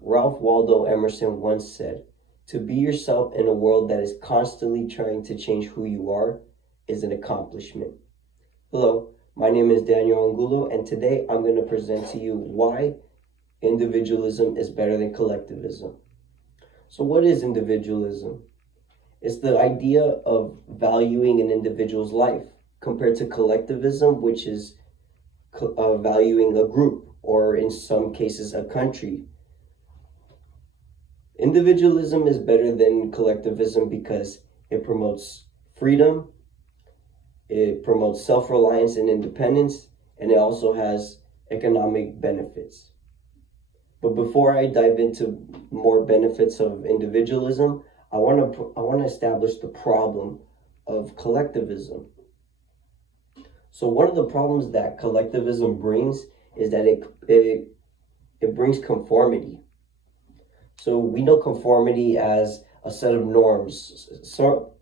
Ralph Waldo Emerson once said, "To be yourself in a world that is constantly trying to change who you are is an accomplishment." Hello, my name is Daniel Angulo, and today I'm going to present to you why individualism is better than collectivism. So, what is individualism? It's the idea of valuing an individual's life compared to collectivism, which is valuing a group or, in some cases, a country. Individualism is better than collectivism because it promotes freedom, it promotes self reliance and independence, and it also has economic benefits. But before I dive into more benefits of individualism, I want to establish the problem of collectivism. So one of the problems that collectivism brings is that it brings conformity. So we know conformity as a set of norms, so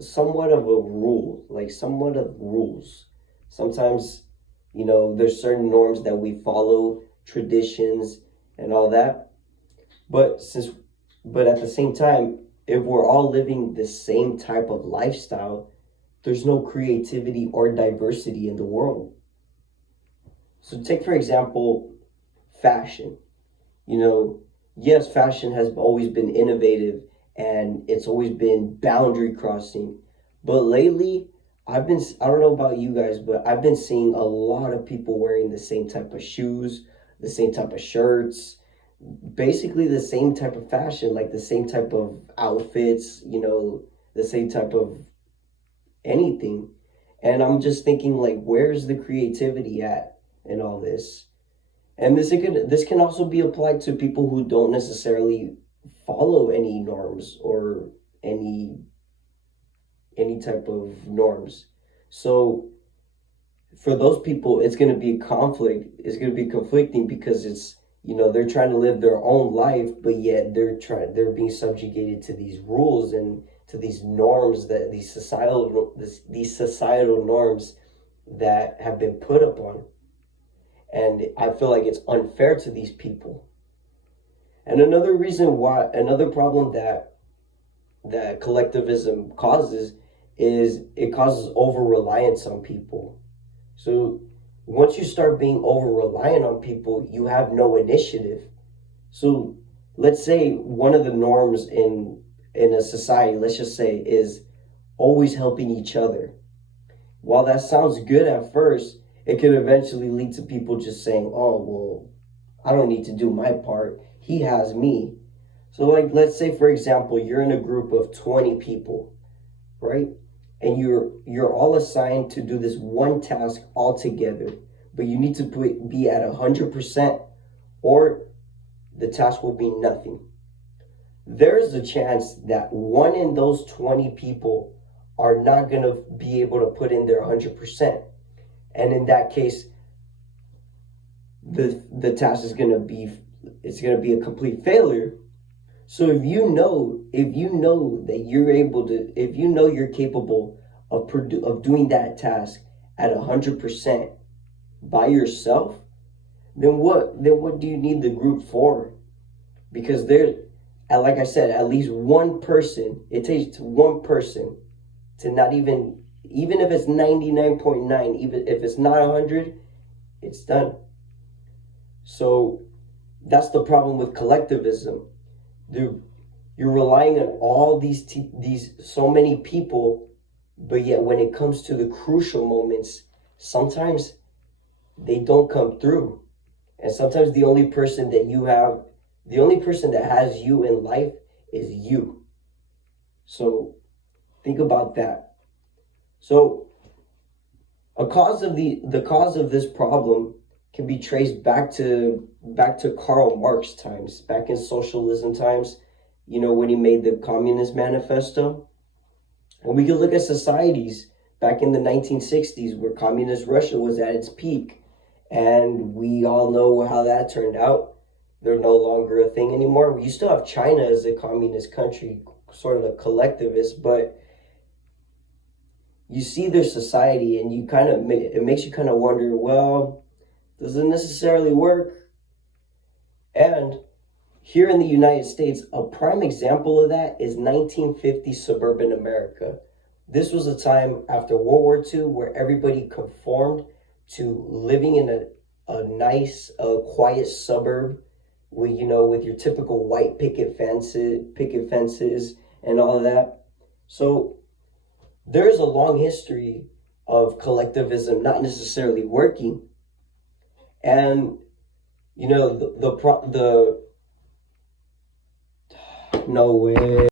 somewhat of a rule, like somewhat of rules. Sometimes, there's certain norms that we follow, traditions and all that. But since but at the same time, if we're all living the same type of lifestyle, there's no creativity or diversity in the world. So take for example fashion. You know, yes, fashion has always been innovative and it's always been boundary crossing. But lately, I don't know about you guys, but I've been seeing a lot of people wearing the same type of shoes, the same type of shirts, basically the same type of fashion, like the same type of outfits, the same type of anything. And I'm just thinking, like, where's the creativity at in all this? And this can also be applied to people who don't necessarily follow any norms or any any type of norms. So for those people, it's going to be a conflict. It's going to be conflicting because they're trying to live their own life, but yet they're being subjugated to these rules and to these norms, that these societal norms that have been put upon. And I feel like it's unfair to these people. And another problem that collectivism causes is it causes over reliance on people. So once you start being over reliant on people, you have no initiative. So let's say one of the norms in a society, let's just say, is always helping each other. While that sounds good at first, it could eventually lead to people just saying, "Oh, well, I don't need to do my part. He has me." So like let's say for example, you're in a group of 20 people, right? And you're all assigned to do this one task all together, but you need to be at 100% or the task will be nothing. There is a chance that one in those 20 people are not going to be able to put in their 100%. And in that case, the task is going to be it's going to be a complete failure. So if you know that you're able to, if you know you're capable of doing that task at 100% by yourself, then what do you need the group for? Because like I said, at least one person. It takes one person to not even if it's 99.9, even if it's not 100, it's done. So that's the problem with collectivism. You're relying on all these so many people, but yet when it comes to the crucial moments, sometimes they don't come through. And sometimes the only person that has you in life is you. So think about that. So the cause of this problem can be traced back to Karl Marx times, back in socialism times, when he made the Communist Manifesto. And we can look at societies back in the 1960s where communist Russia was at its peak. And we all know how that turned out. They're no longer a thing anymore. You still have China as a communist country, sort of a collectivist, but you see their society and it makes you kind of wonder, well, does it necessarily work? And Here in the United States, a prime example of that is 1950 suburban America. This was a time after World War II where everybody conformed to living in a nice, quiet suburb with, with your typical white picket fences, and all of that. So there's a long history of collectivism not necessarily working, and the no way.